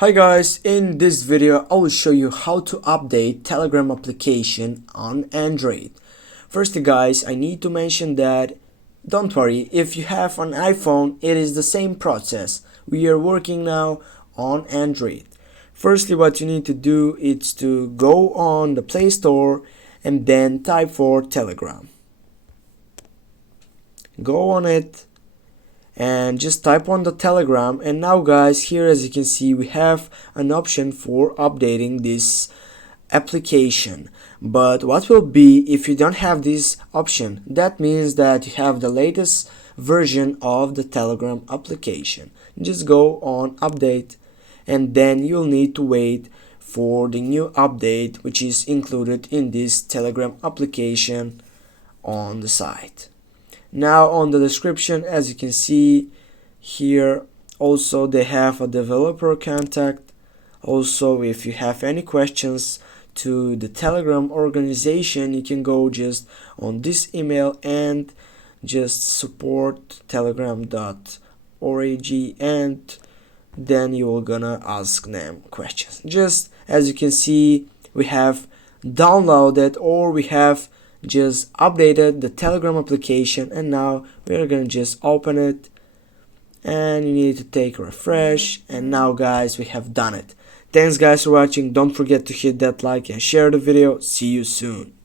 Hi guys, in this video I will show you how to update Telegram application on Android. Firstly guys, I need to mention that don't worry, if you have an iPhone it is the same process. We are working now on Android. Firstly, what you need to do is to go on the Play Store and then type for Telegram. Go on it and just type on the Telegram, and now guys, here as you can see we have an option for updating this application. But what will be if you don't have this option? That means that you have the latest version of the Telegram application. Just go on update and then you'll need to wait for the new update which is included in this Telegram application on the site. Now on the description, as you can see here, also they have a developer contact. Also, if you have any questions to the Telegram organization, you can go just on this email and just support telegram.org, and then you're gonna ask them questions. Just as you can see, we have downloaded, or we have just updated the Telegram application, and now we're gonna just open it, and you need to take a refresh, and now guys, we have done it. Thanks guys for watching. Don't forget to hit that like and share the video. See you soon.